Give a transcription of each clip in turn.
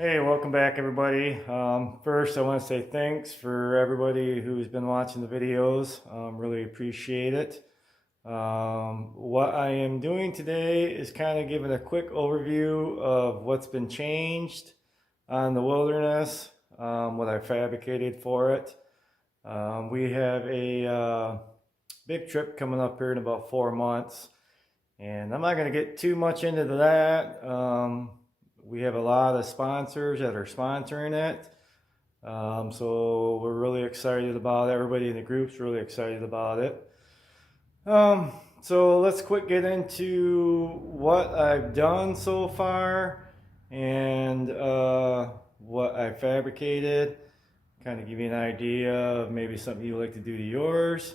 Hey, welcome back everybody. First I want to say thanks for everybody who's been watching the videos. Really appreciate it. What I am doing today is kind of giving a quick overview of what's been changed on the Wilderness, what I fabricated for it. We have a big trip coming up here in about 4 months, and I'm not going to get too much into that. We have a lot of sponsors that are sponsoring it. So we're really excited about it. Everybody in the group's really excited about it. So let's quick get into what I've done so far and what I fabricated. Kind of give you an idea of maybe something you'd like to do to yours.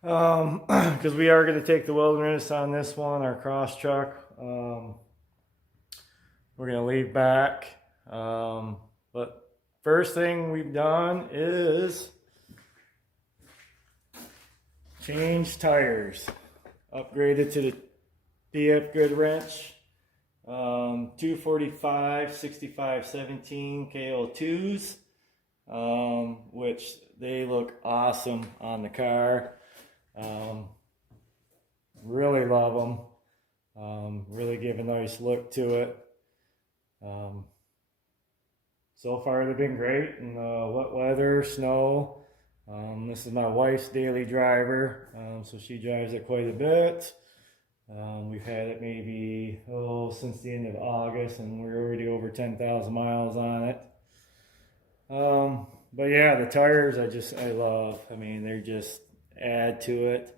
Because we are going to take the Wilderness on this one, our cross truck. We're going to leave back. But first thing we've done is change tires. Upgraded to the DF Good Wrench 245 6517 KO2s, which they look awesome on the car. Really love them. Really give a nice look to it. So far they've been great in wet weather, snow. This is my wife's daily driver, so she drives it quite a bit. We've had it maybe since the end of August, and we're already over 10,000 miles on it. But yeah, the tires I love. I mean, they just add to it.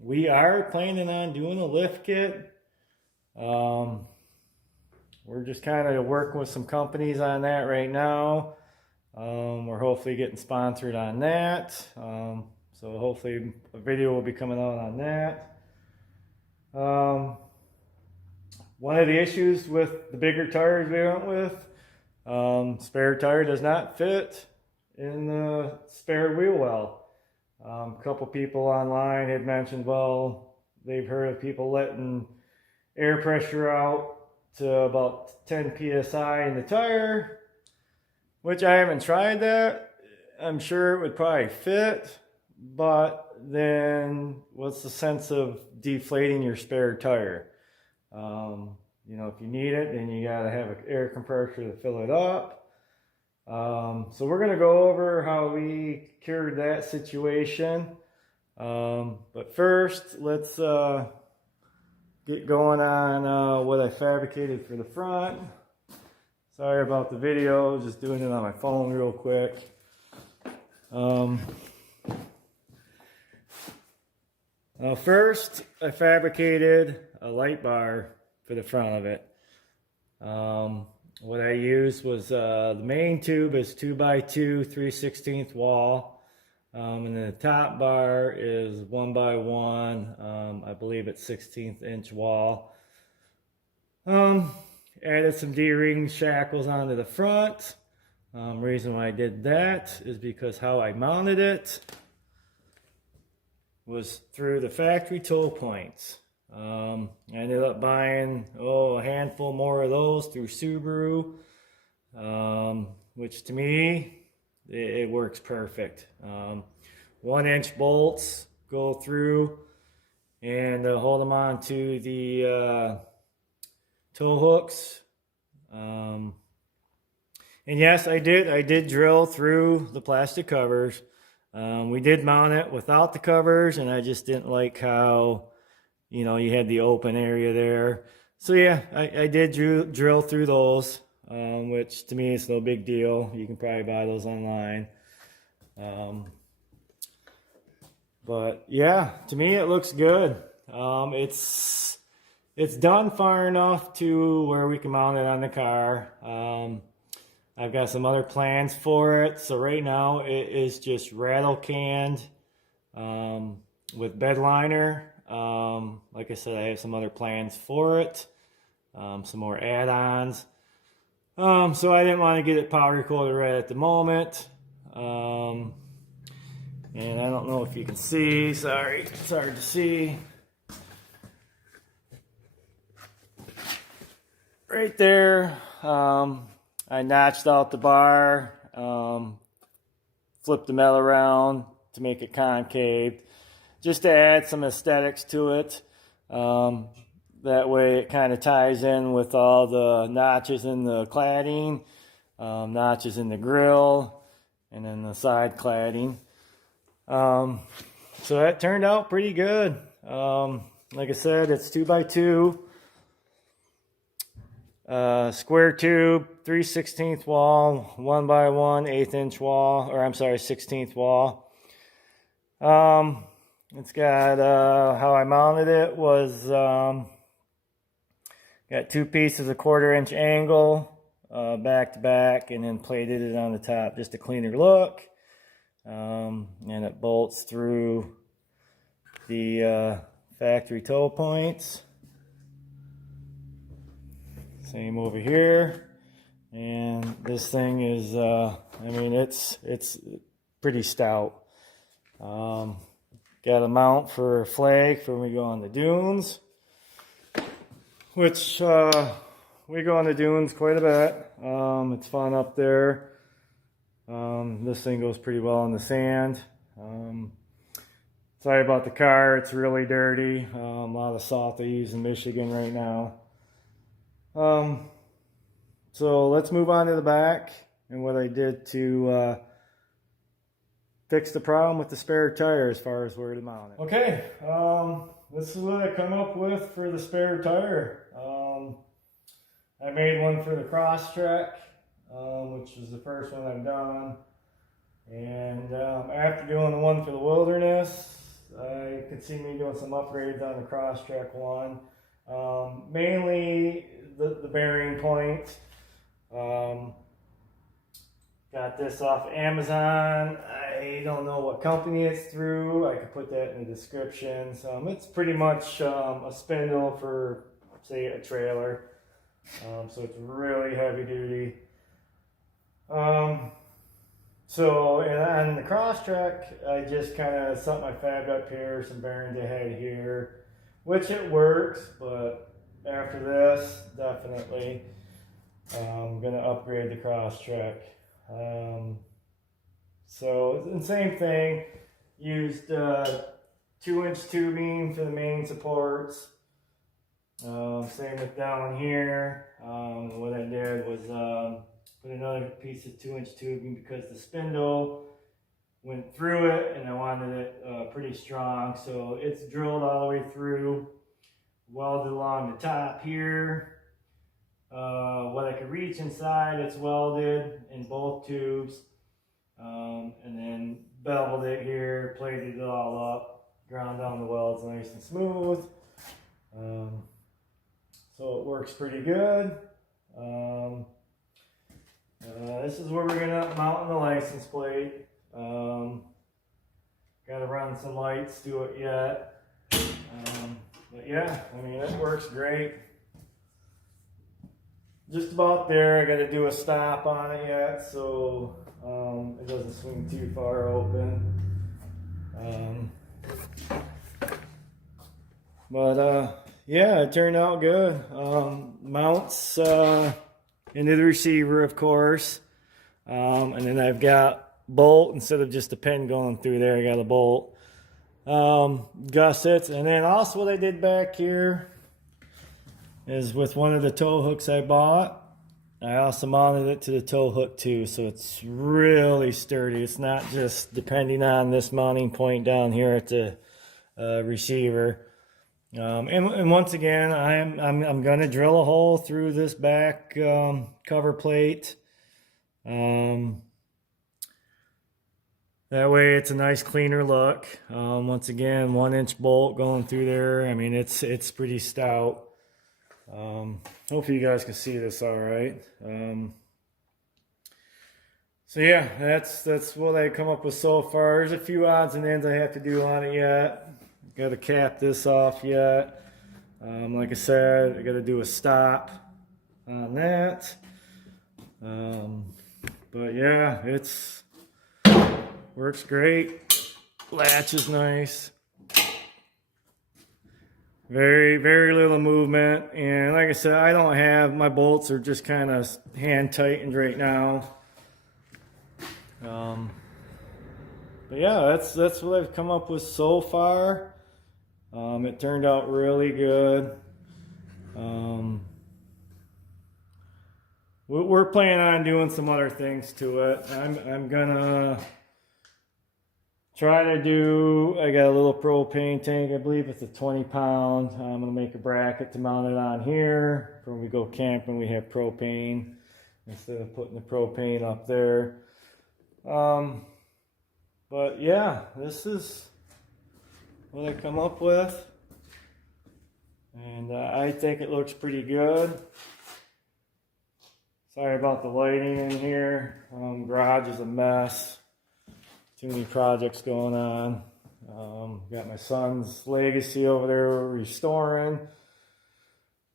We are planning on doing a lift kit. We're just kind of working with some companies on that right now. We're hopefully getting sponsored on that. So hopefully a video will be coming out on that. One of the issues with the bigger tires we went with, spare tire does not fit in the spare wheel well. A couple people online had mentioned, well, they've heard of people letting air pressure out to about 10 psi in the tire, which I haven't tried that. I'm sure it would probably fit, but then what's the sense of deflating your spare tire? You know, if you need it, then you gotta have an air compressor to fill it up. So we're gonna go over how we cured that situation. But first, let's get going on what I fabricated for the front. Sorry about the video, just doing it on my phone real quick. First, I fabricated a light bar for the front of it. What I used was the main tube is 2x2 3/16 wall. And then the top bar is 1x1, I believe it's 16th inch wall. Added some D-ring shackles onto the front. Reason why I did that is because how I mounted it was through the factory toe points. I ended up buying a handful more of those through Subaru, which to me, it works perfect. 1-inch bolts go through and hold them on to the toe hooks. And yes, I did drill through the plastic covers. We did mount it without the covers, and I just didn't like how, you know, you had the open area there. So yeah, I did drill through those. Which to me is no big deal. You can probably buy those online. But yeah, to me it looks good. It's done far enough to where we can mount it on the car. I've got some other plans for it. So right now it is just rattle canned with bed liner. Like I said, I have some other plans for it. Some more add-ons. So I didn't want to get it powder coated right at the moment. And I don't know if you can see, sorry, it's hard to see. right there, I notched out the bar, flipped the metal around to make it concave, just to add some aesthetics to it. That way it kind of ties in with all the notches in the cladding, notches in the grill, and then the side cladding. So that turned out pretty good. Like I said, it's 2x2. Square tube, 3/16 wall, 1x1 1/8" wall, or I'm sorry, 16th wall. It's got, how I mounted it was, got 2 pieces of 1/4" angle, back to back, and then plated it on the top, just a cleaner look. And it bolts through the factory toe points. Same over here, and this thing is, I mean, it's pretty stout. Got a mount for a flag for when we go on the dunes, which we go on the dunes quite a bit. It's fun up there. This thing goes pretty well in the sand. Sorry about the car, it's really dirty. A lot of salt they use in Michigan right now. So let's move on to the back and what I did to fix the problem with the spare tire as far as where to mount it. Okay, this is what I come up with for the spare tire. I made one for the Crosstrek, which is the first one I've done. And after doing the one for the Wilderness, I could see me doing some upgrades on the Crosstrek one. Mainly the bearing point. Got this off Amazon. I don't know what company it's through. I could put that in the description. So it's pretty much a spindle for, say, a trailer. So it's really heavy duty. So and on the Crosstrek, I just kind of set my fab up here, some bearings ahead here, which it works, but after this, definitely, I'm going to upgrade the Crosstrek. So, the same thing, used 2-inch tubing for the main supports. Same with down here. What I did was put another piece of 2-inch tubing because the spindle went through it and I wanted it pretty strong. So it's drilled all the way through, welded along the top here. What I could reach inside, it's welded in both tubes. And then beveled it here, plated it all up, ground down the welds nice and smooth. So it works pretty good. This is where we're gonna mount the license plate. Gotta run some lights to it yet. But yeah, I mean, it works great. Just about there. I gotta do a stop on it yet, so it doesn't swing too far open. Yeah, it turned out good. Mounts into the receiver, of course. And then I've got bolt instead of just a pin going through there. I got a bolt. Gussets. And then also what I did back here is with one of the tow hooks I bought, I also mounted it to the tow hook too, so it's really sturdy. It's not just depending on this mounting point down here at the receiver. And once again, I'm going to drill a hole through this back cover plate. That way it's a nice cleaner look. Once again, 1-inch bolt going through there. I mean, it's pretty stout. Hopefully you guys can see this all right. So yeah, that's what I come up with so far. There's a few odds and ends I have to do on it yet. Got to cap this off yet. Like I said, I got to do a stop on that. But yeah, works great. Latch is nice. very little movement. And like I said, I don't have, my bolts are just kind of hand tightened right now. But yeah, that's what I've come up with so far. It turned out really good. We're planning on doing some other things to it. I'm gonna try to do, I got a little propane tank, I believe it's a 20-pound. I'm gonna make a bracket to mount it on here. When we go camping, we have propane instead of putting the propane up there. But yeah, this is what I come up with. And I think it looks pretty good. Sorry about the lighting in here. Garage is a mess. Too many projects going on. Got my son's legacy over there restoring.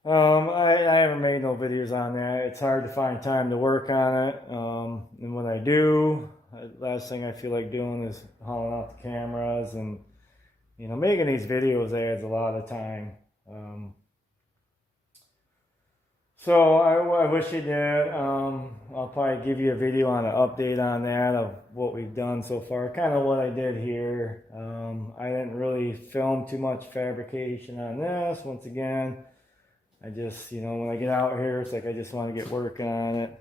I haven't made no videos on that. It's hard to find time to work on it. And when I do, last thing I feel like doing is hauling out the cameras, and you know, making these videos adds a lot of time. So I wish you did. I'll probably give you a video on an update on that of what we've done so far, kind of what I did here. I didn't really film too much fabrication on this. Once again, I just, you know, when I get out here, it's like I just want to get working on it.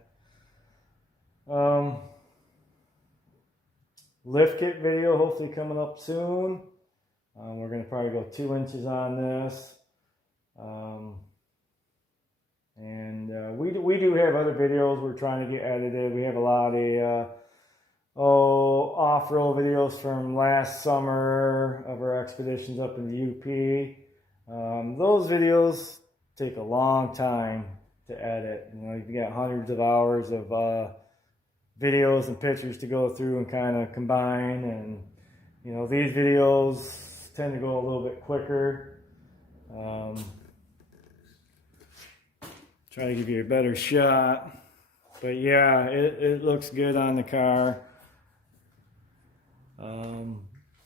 Lift kit video hopefully coming up soon. We're going to probably go 2 inches on this. And we do have other videos we're trying to get edited. We have a lot of off-road videos from last summer of our expeditions up in the UP. Those videos take a long time to edit. You know, you've got hundreds of hours of videos and pictures to go through and kind of combine. And you know, these videos tend to go a little bit quicker. Try to give you a better shot. But yeah, it looks good on the car.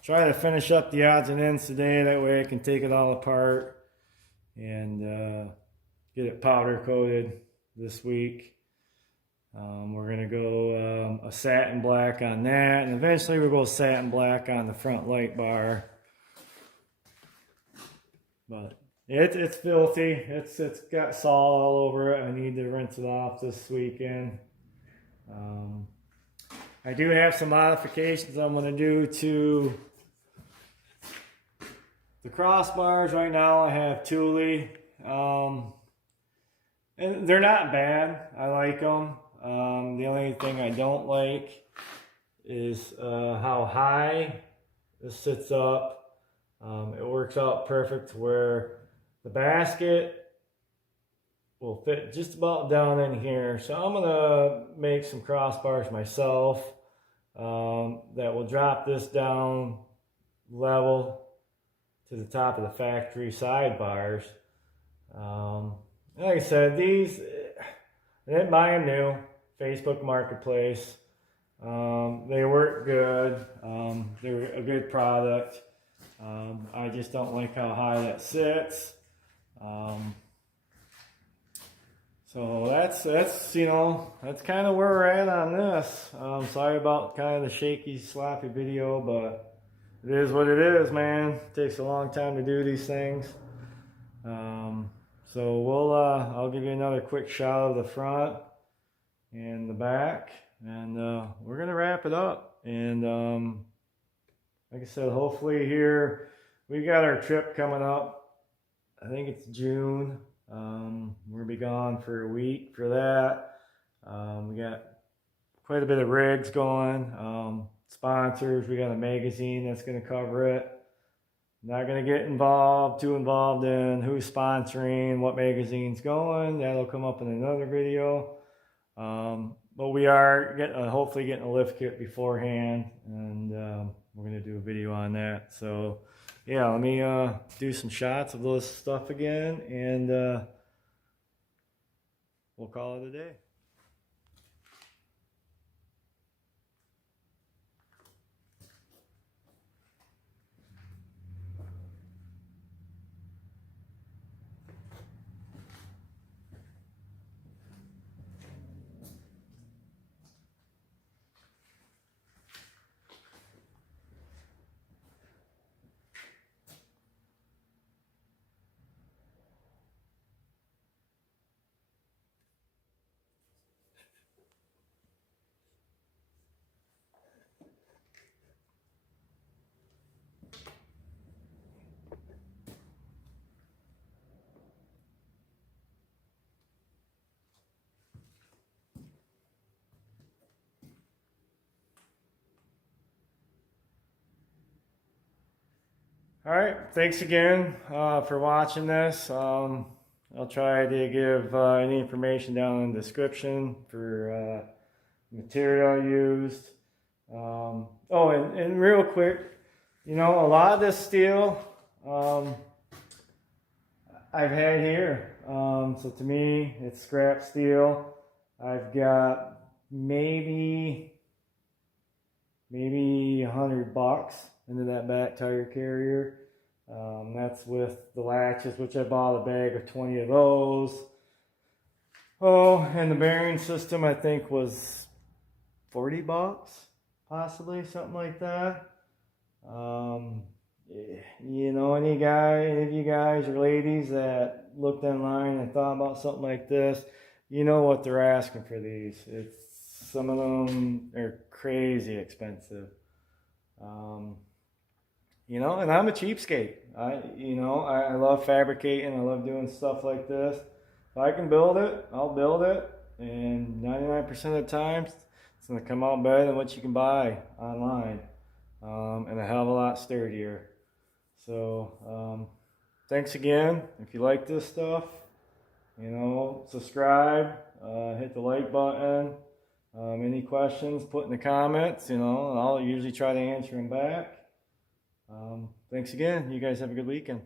Try to finish up the odds and ends today. That way I can take it all apart and get it powder coated this week. We're going to go a satin black on that. And eventually we'll go satin black on the front light bar. But it's filthy. It's got salt all over it. I need to rinse it off this weekend. I do have some modifications I'm going to do to the crossbars. Right now I have Thule. And they're not bad. I like them. The only thing I don't like is how high this sits up. It works out perfect where the basket will fit just about down in here. So I'm gonna make some crossbars myself that will drop this down level to the top of the factory sidebars. Like I said, these, I didn't buy them new. Facebook Marketplace. They work good. They're a good product. I just don't like how high that sits. So that's you know, that's kind of where we're at on this. Sorry about kind of the shaky, sloppy video, but it is what it is, man. It takes a long time to do these things. So we'll I'll give you another quick shot of the front and the back, and we're gonna wrap it up. And like I said, hopefully here we got our trip coming up. I think it's June. We'll be gone for a week for that. We got quite a bit of rigs going. Sponsors, we got a magazine that's going to cover it. Not going to get too involved in who's sponsoring, what magazine's going. That'll come up in another video. But we are hopefully getting a lift kit beforehand, and we're going to do a video on that. So yeah, let me do some shots of those stuff again, and we'll call it a day. All right, thanks again for watching this. I'll try to give any information down in the description for material used. Oh, and real quick, you know, a lot of this steel I've had here. So to me, it's scrap steel. I've got maybe $100 into that back tire carrier. That's with the latches, which I bought a bag of 20 of those. Oh, and the bearing system I think was $40, possibly, something like that. You know, any of you guys or ladies that looked online and thought about something like this, you know what they're asking for these. Some of them are crazy expensive. You know, and I'm a cheapskate. I love fabricating. I love doing stuff like this. If I can build it, I'll build it. And 99% of the time, it's going to come out better than what you can buy online. And a hell of a lot sturdier. So, thanks again. If you like this stuff, you know, subscribe, hit the like button. Any questions, put in the comments, you know, I'll usually try to answer them back. Thanks again. You guys have a good weekend.